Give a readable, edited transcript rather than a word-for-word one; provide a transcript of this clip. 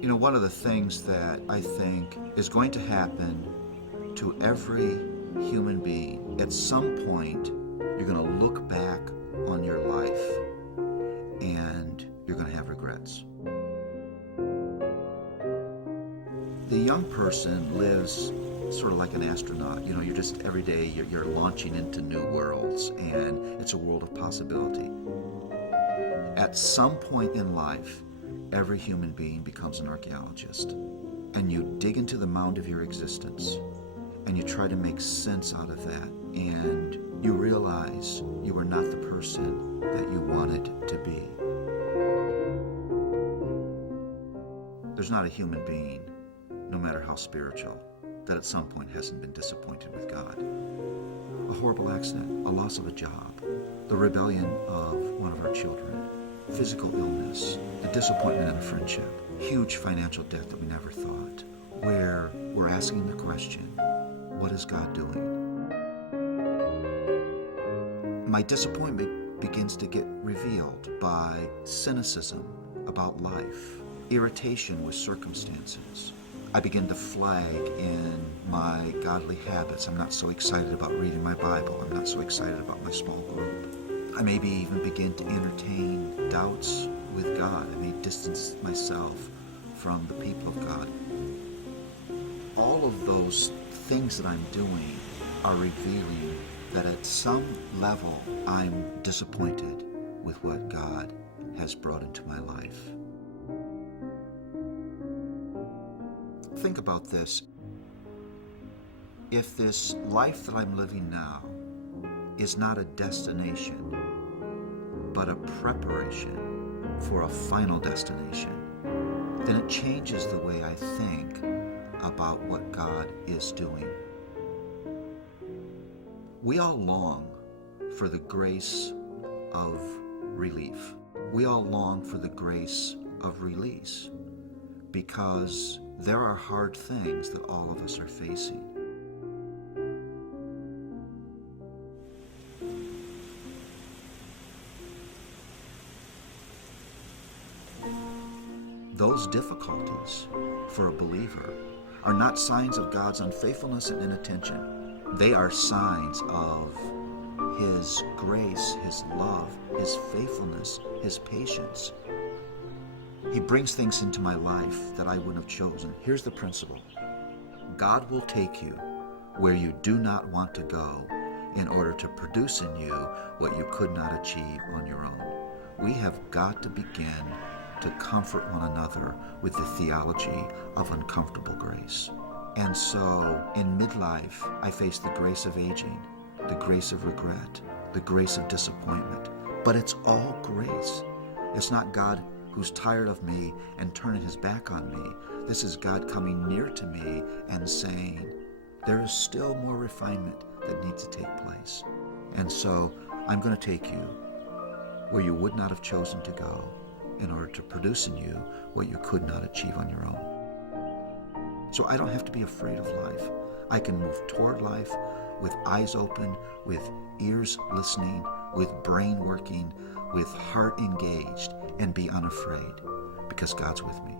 You know, one of the things that I think is going to happen to every human being, at some point, you're going to look back on your life and you're going to have regrets. The young person lives sort of like an astronaut. You know, you're just every day you're launching into new worlds, and it's a world of possibility. At some point in life, every human being becomes an archaeologist, and you dig into the mound of your existence and you try to make sense out of that, and you realize you are not the person that you wanted to be. There's not a human being, no matter how spiritual, that at some point hasn't been disappointed with God. A horrible accident, a loss of a job, the rebellion of one of our children, physical illness, the disappointment in a friendship, huge financial debt that we never thought, where we're asking the question, what is God doing? My disappointment begins to get revealed by cynicism about life, irritation with circumstances. I begin to flag in my godly habits. I'm not so excited about reading my Bible. I'm not so excited about my small group. I maybe even begin to entertain doubts with God. I may distance myself from the people of God. All of those things that I'm doing are revealing that at some level I'm disappointed with what God has brought into my life. Think about this. If this life that I'm living now is not a destination, but a preparation for a final destination, then it changes the way I think about what God is doing. We all long for the grace of relief. We all long for the grace of release, because there are hard things that all of us are facing. Those difficulties for a believer are not signs of God's unfaithfulness and inattention. They are signs of His grace, His love, His faithfulness, His patience. He brings things into my life that I wouldn't have chosen. Here's the principle. God will take you where you do not want to go in order to produce in you what you could not achieve on your own. We have got to begin to comfort one another with the theology of uncomfortable grace. And so in midlife, I face the grace of aging, the grace of regret, the grace of disappointment. But it's all grace. It's not God who's tired of me and turning His back on me. This is God coming near to me and saying, there is still more refinement that needs to take place. And so I'm going to take you where you would not have chosen to go in order to produce in you what you could not achieve on your own. So I don't have to be afraid of life. I can move toward life with eyes open, with ears listening, with brain working, with heart engaged, and be unafraid because God's with me.